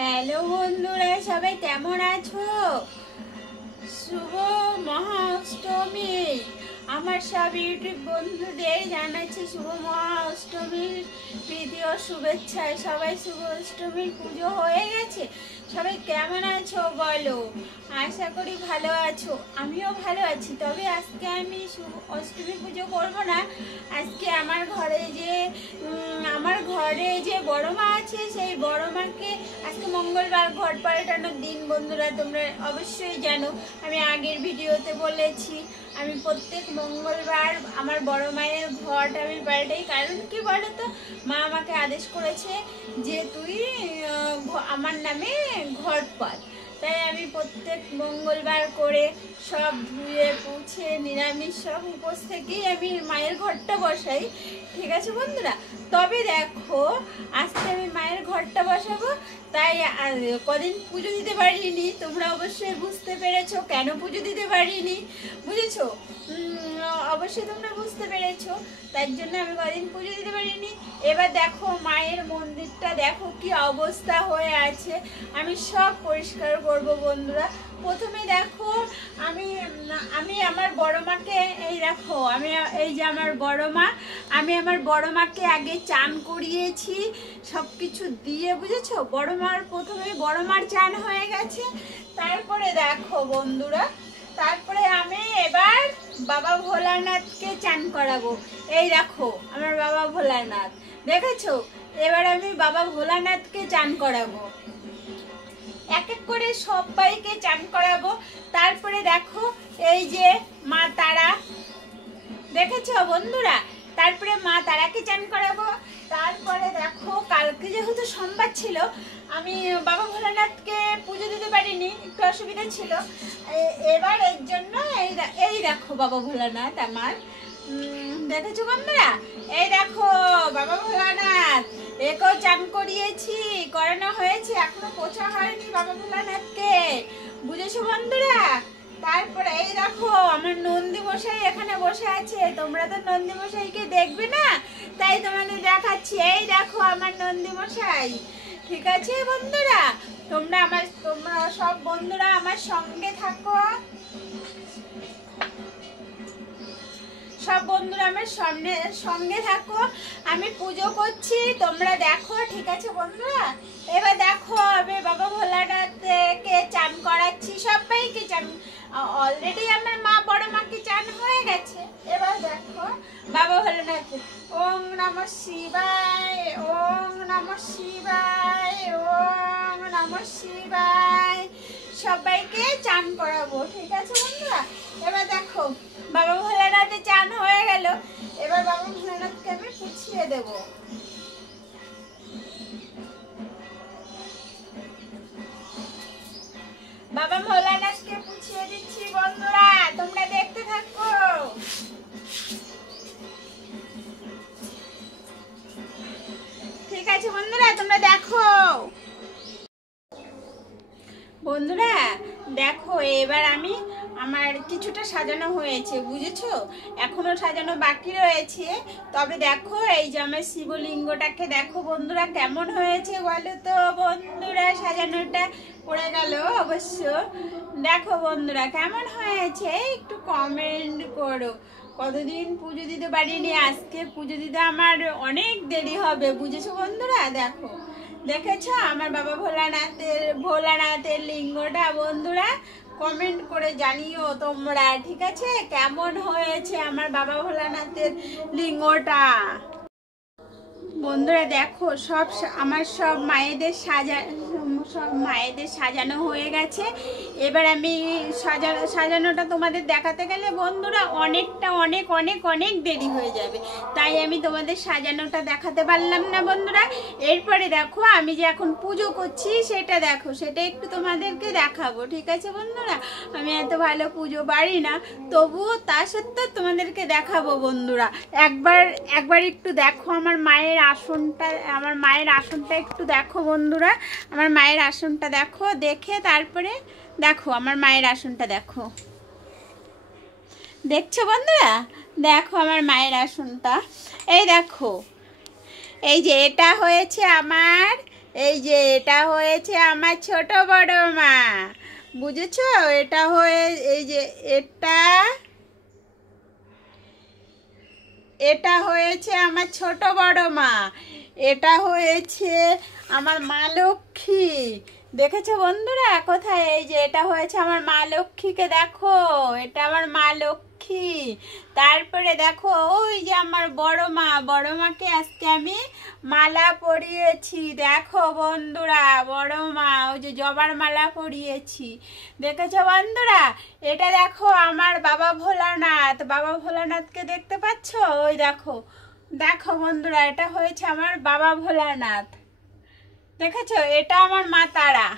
Hello বন্ধুরা, সবাই কেমন আছো? শুভ মহা অষ্টমী। আমার সব ইউটিউব বন্ধুদের জানাচ্ছি শুভ মহা অষ্টমীর প্রীতি ও শুভেচ্ছা। সবাই শুভ অষ্টমীর পুজো হয়ে গেছে। সবাই কেমন আছো বলো? আশা করি ভালো আছো। আমিও ভালো আছি। তবে আজকে আমি শুভ অষ্টমী পুজো করব না। আজকে আমার ঘরে যে বড় মা আছে, সেই বড় মাকে আজকে মঙ্গলবার ঘট পাল্টানোর দিন। বন্ধুরা, তোমরা অবশ্যই জানো, আমি আগের ভিডিওতে বলেছি আমি প্রত্যেক মঙ্গলবার আমার বড় মায়ের ঘট আমি পাল্টাই। কারণ কি বলো তো, মা আমাকে আদেশ করেছে যে তুই আমার নামে ঘট পাল। তাই আমি প্রত্যেক মঙ্গলবার করে সব ধুয়ে পুছে নিরামিষ সব উপোস থেকেই আমি মায়ের ঘরটা বসাই। ঠিক আছে বন্ধুরা? তবে দেখো, আজকে আমি মায়ের ঘরটা বসাবো, তাই কদিন পুজো দিতে পারিনি। তোমরা অবশ্যই বুঝতে পেরেছো কেন পুজো দিতে পারিনি, বুঝেছো? অবশ্যই তোমরা বুঝতে পেরেছো। তার জন্য আমি কদিন পুজো দিতে পারিনি। এবার দেখো মায়ের মন্দিরটা দেখো কি অবস্থা হয়ে আছে। আমি সব পরিষ্কার করব বন্ধুরা। প্রথমে দেখো আমি আমার বড় মাকে, এই দেখো এই যে আমার বড় মা, আমি আমার বড় মাকে আগে চান করিয়েছি সব কিছু দিয়ে, বুঝেছো? প্রথমে বড় মার চান হয়ে গেছে। তারপরে দেখো বন্ধুরা, তারপরে আমি এবার বাবা ভোলানাথকে চান করাবো। এই দেখো আমার বাবা ভোলানাথ, দেখেছো? এবার আমি বাবা ভোলানাথকে চান করাবো, এক এক করে সবাইকে চান করাবো। তারপরে দেখো এই যে মা তারা, দেখেছো বন্ধুরা? তারপরে মা তারাকে চান করাবো। তারপরে দেখো কালকে যেহেতু সোমবার ছিল, আমি বাবা ভোলানাথকে পুজো দিতে পারিনি, একটু অসুবিধা ছিল। এবার এর জন্য এই দেখো বাবা ভোলানাথ আমার, দেখেছো বন্ধুরা? এই দেখো বাবা ভোলানাথ, একেও চান করানো হয়েছে, এখনো পোছা হয়নি বাবা ভোলানাথকে, বুঝেছো বন্ধুরা? তারপরে এই দেখো আমার নন্দী মশাই এখানে বসে আছে। তোমরা তো নন্দী মশাইকে দেখবে না, তাই তোমাদের দেখাচ্ছি। এই দেখো আমার নন্দী মশাই। ঠিক আছে বন্ধুরা, তোমরা সব বন্ধুরা আমার সঙ্গে থাকো। সব বন্ধুরা আমার সঙ্গে থাকো, আমি পুজো করছি, তোমরা দেখো। ঠিক আছে বন্ধুরা? এবার দেখো আমি বাবা ভোলানাথকে চান করাচ্ছি, সবাইকে চান। অলরেডি আমার মা বড় মাকে চান হয়ে গেছে। এবার দেখো বাবা ভোলানাথ, ওং নমঃ শিবায়, ওং নমঃ শিবায়, ওং নমঃ শিবায়, সবাইকে চান করাবো। ঠিক আছে বন্ধুরা? এবার দেখো বাবা ভোলানাথের চান হয়ে গেল। এবার বাবা ভোলানাথকে আমি পুছিয়ে দেব। বাবা ভোলানাথকে পুছিয়ে দিচ্ছি বন্ধুরা, তোমরা দেখতে থাকো। ঠিক আছে বন্ধুরা, তোমরা দেখো। বন্ধুরা দেখো, এবার আমার কিছুটা সাজানো হয়েছে, বুঝেছো? এখনো সাজানো বাকি রয়েছে। তবে দেখো এই যে আমার শিবলিঙ্গটাকে দেখো বন্ধুরা কেমন হয়েছে বলো তো বন্ধুরা? সাজানোটা পড়ে গেল অবশ্য। দেখো বন্ধুরা কেমন হয়েছে, একটু কমেন্ট করো। কতদিন পুজো দিতে পারিনি, আজকে পুজো দিতে আমার অনেক দেরি হবে, বুঝেছো বন্ধুরা? দেখো, দেখেছো আমার বাবা ভোলানাথের লিঙ্গটা? বন্ধুরা কমেন্ট করে জানিও তোমরা, ঠিক আছে? কেমন হয়েছে আমার বাবা ভোলানাথের লিঙ্গটা? বন্ধুরা দেখো আমার সব মায়েদের সাজানো হয়ে গেছে। এবার আমি সাজানোটা তোমাদের দেখাতে গেলে বন্ধুরা অনেক দেরি হয়ে যাবে, তাই আমি তোমাদের সাজানোটা দেখাতে পারলাম না বন্ধুরা। এরপরে দেখো আমি যে এখন পুজো করছি সেটা দেখো, সেটা একটু তোমাদেরকে দেখাবো। ঠিক আছে বন্ধুরা? আমি এত ভালো পুজো পারি না, তবুও তা সত্ত্বেও তোমাদেরকে দেখাবো বন্ধুরা। একবার একটু দেখো আমার মায়ের আসনটা একটু দেখো বন্ধুরা। আমার মায়ের আসনটা দেখো, দেখে তারপরে দেখো আমার মায়ের আসনটা দেখো। দেখছো বন্ধুরা? দেখো আমার মায়ের আসনটা, এই দেখো। এই যে এটা হয়েছে আমার এই যে এটা হয়েছে আমার ছোট বড় মা, বুঝেছো? এটা হয়ে এই যে এটা এটা হয়েছে আমার ছোট বড় মা, এটা হয়েছে আমার মা লক্ষ্মী। দেখেছো বন্ধুরা কোথায়? এই যে এটা হয়েছে আমার মা লক্ষ্মীকে, দেখো এটা আমার মা লক্ষ্মী। তারপরে দেখো ওই যে আমার বড় মাকে আজকে আমি মালা পরিয়েছি, দেখো বন্ধুরা, বড় মা ওই যে জবার মালা পরিয়েছি, দেখেছো বন্ধুরা? এটা দেখো আমার বাবা ভোলানাথ, বাবা ভোলানাথকে দেখতে পাচ্ছ? ওই দেখো, দেখো বন্ধুরা, এটা হয়েছে আমার বাবা ভোলানাথ, দেখেছো? এটা আমার মা তারা।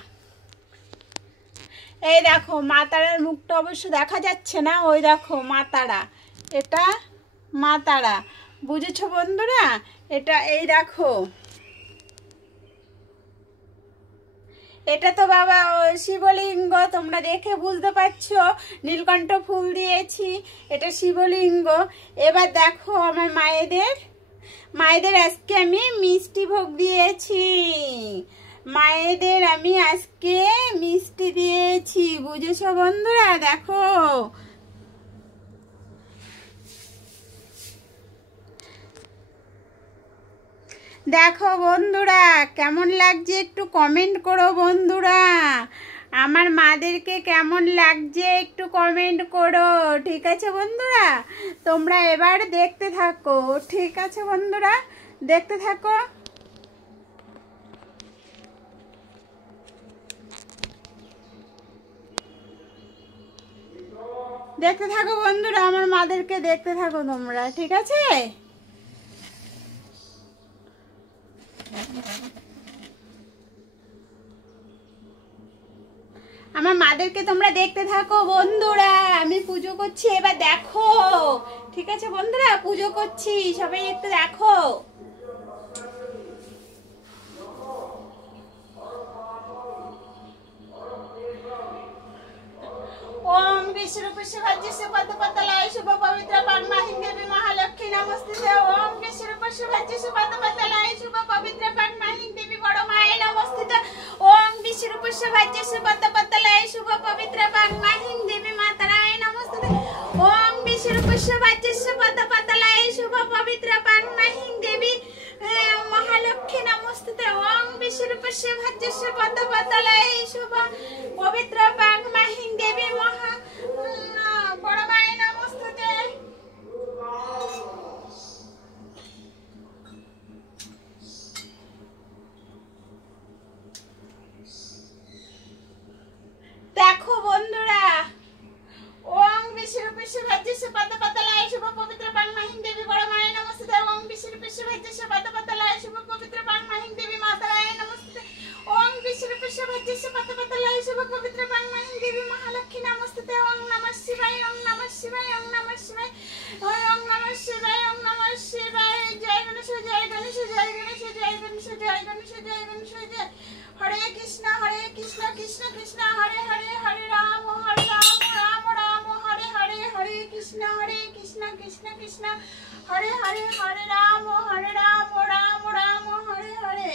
এই দেখো মা তারার মুখটা অবশ্য দেখা যাচ্ছে না, ওই দেখো মা তারা, এটা মা তারা, বুঝেছো বন্ধুরা? এটা এই দেখো, এটা তো বাবা শিবলিঙ্গ, তোমরা দেখে বুঝতে পারছো, নীলকণ্ঠ ফুল দিয়েছি, এটা শিবলিঙ্গ। এবার দেখো আমার মায়েদের আজকে আমি মিষ্টি ভোগ দিয়েছি, মায়েদের আমি আজকে মিষ্টি দিয়েছি, বুঝেছো বন্ধুরা? দেখো দেখো বন্ধুরা কেমন লাগছে একটু কমেন্ট করো বন্ধুরা, আমার মাদেরকে কেমন লাগছে একটু কমেন্ট করো, ঠিক আছে বন্ধুরা? তোমরা এবার দেখতে থাকো, ঠিক আছে বন্ধুরা, দেখতে থাকো। দেখতে থাকো বন্ধুরা, আমার মাদেরকে দেখতে থাকো তোমরা, ঠিক আছে? আমার মাদেরকে তোমরা দেখতে থাকো বন্ধুরা, আমি পুজো করছি, এবার দেখো, ঠিক আছে বন্ধুরা? পুজো করছি, সবাই একটু দেখো। ओम विष्णु पुष्पभज्यस्य पद्मपतलाय शुभ पवित्र पद्माहिं देवी महालक्ष्मी नमस्ते। ओम विष्णु पुष्पभज्यस्य पद्मपतलाय शुभ पवित्र पद्माहिं देवी बड़ माये नमस्ते। ओम विष्णु पुष्पभज्यस्य पद्मपतलाय शुभ पवित्र पद्माहिं देवी मातराय नमस्ते। ओम विष्णु पुष्पभज्यस्य पद्मपतलाय शुभ पवित्र पद्माहिं देवी महालक्ष्मी नमस्ते। ओम विष्णु पुष्पभज्यस्य पद्मपतलाय शुभ पवित्र पद्माहिं देवी बड़ माये नमस्ते। देखो बंधुरा ओम विष्णु पुष्पभज्यस्य पद्मपतलाय शुभ पवित्र पद्माहिं देवी बड़ माये नमस्ते। ओम विष्णु पुष्पभज्यस्य पद्मपतलाय शुभ पवित्र पद्माहिं देवी मातराय नमस्ते। ओम विष्णु पुष्पभज्यस्य पद्मपतलाय शुभ पवित्र पद्माहिं देवी महालक्ष्मी नमस्ते। ओम नमः शिवाय, ओम नमः शिवाय, ओम नमः शिवाय, ओम नमः शिवाय, ओम नमः शिवाय। जय गणेश, जय गणेश, जय गणेश, जय गणेश, जय गणेश, जय गणेश, जय हरे कृष्ण कृष्ण कृष्ण हरे हरे, हरे राम राम राम हरे हरे, हरे कृष्ण कृष्ण कृष्ण हरे हरे, हरे राम राम राम हरे हरे।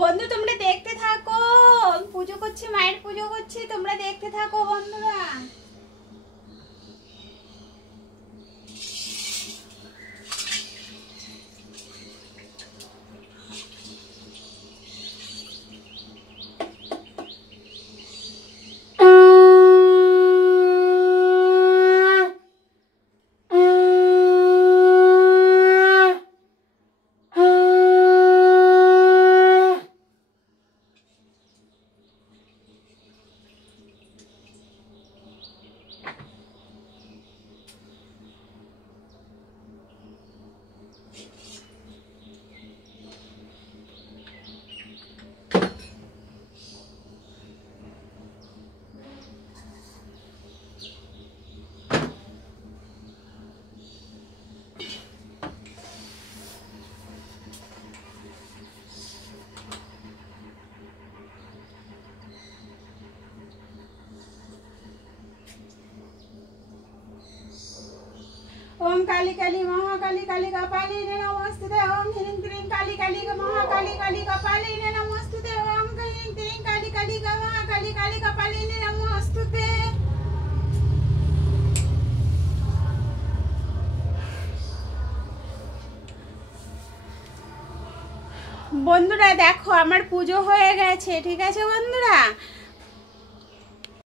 বন্ধু তোমরা দেখতে থাকো, পুজো করছি, মায়ের পুজো করছি, তোমরা দেখতে থাকো বন্ধুরা। ओम काली काली महाकाली काली कपालिनी नमोस्तुते। ओम ह्रीं क्लीं काली काली महाकाली काली कपालिनी नमोस्तुते। ओम ह्रीं क्लीं काली काली महाकाली काली कपालिनी नमोस्तुते। বন্ধুরা দেখো আমার পুজো হয়ে গেছে, ঠিক আছে বন্ধুরা।